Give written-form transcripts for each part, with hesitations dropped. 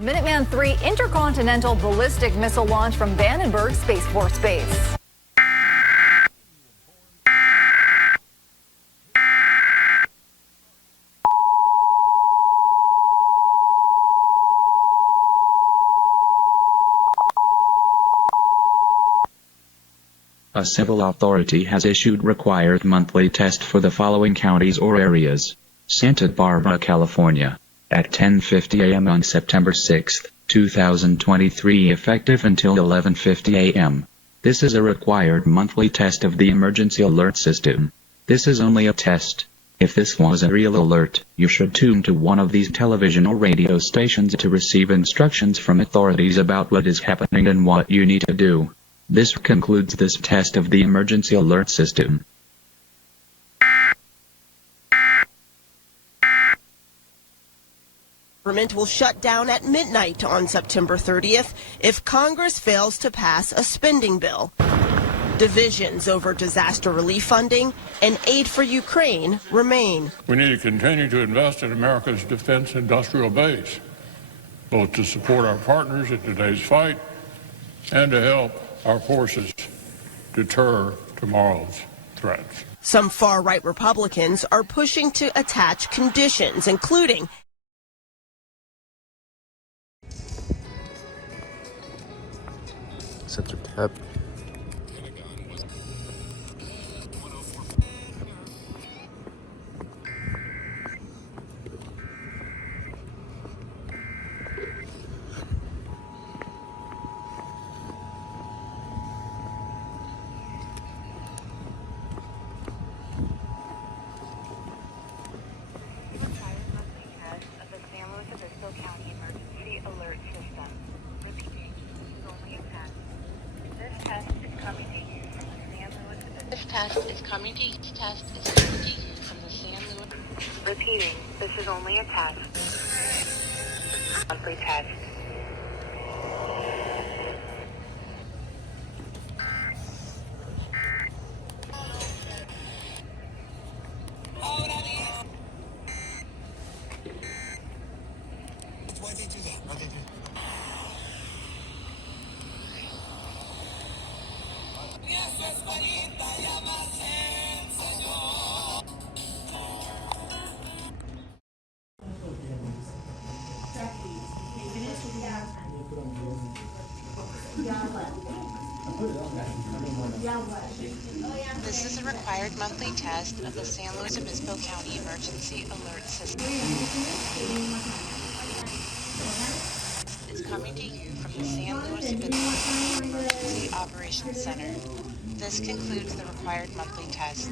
Minuteman III intercontinental ballistic missile launch from Vandenberg Space Force Base. A civil authority has issued required monthly test for the following counties or areas. Santa Barbara, California. At 10:50 a.m. on September 6, 2023, effective until 11:50 a.m. This is a required monthly test of the emergency alert system. This is only a test. If this was a real alert, you should tune to one of these television or radio stations to receive instructions from authorities about what is happening and what you need to do. This concludes this test of the emergency alert system. Government will shut down at midnight on September 30th if Congress fails to pass a spending bill. Divisions over disaster relief funding and aid for Ukraine remain. We need to continue to invest in America's defense industrial base, both to support our partners in today's fight and to help our forces deter tomorrow's threats. Some far-right Republicans are pushing to attach conditions, including Sensor tab. This test is coming to you from the San Luis. Repeating, this is only a test. Monthly test. This is a required monthly test of the San Luis Obispo County Emergency Alert System. It's coming to you from the San Luis Obispo Emergency Operations Center. This concludes the required monthly test.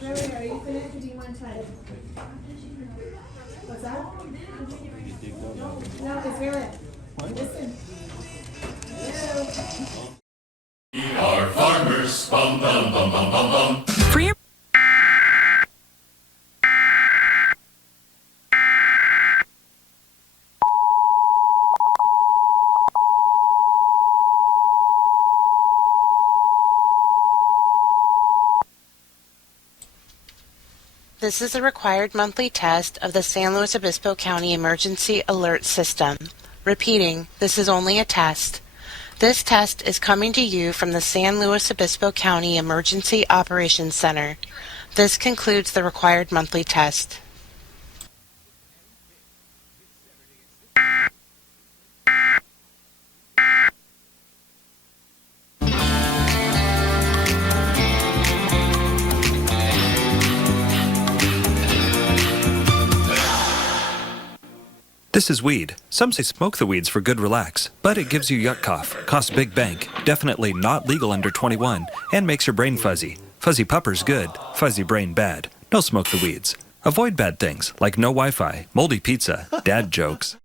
Zoe, are you finished or do you want to try it? What's that? No, it's very. Listen. We are farmers, bum bum bum bum bum bum. Free. This is a required monthly test of the San Luis Obispo County Emergency Alert System. Repeating, this is only a test. This test is coming to you from the San Luis Obispo County Emergency Operations Center. This concludes the required monthly test. This is weed. Some say smoke the weeds for good relax, but it gives you yuck cough, costs big bank, definitely not legal under 21, and makes your brain fuzzy. Fuzzy pupper's good, fuzzy brain bad. No smoke the weeds. Avoid bad things like no Wi-Fi, moldy pizza, dad jokes.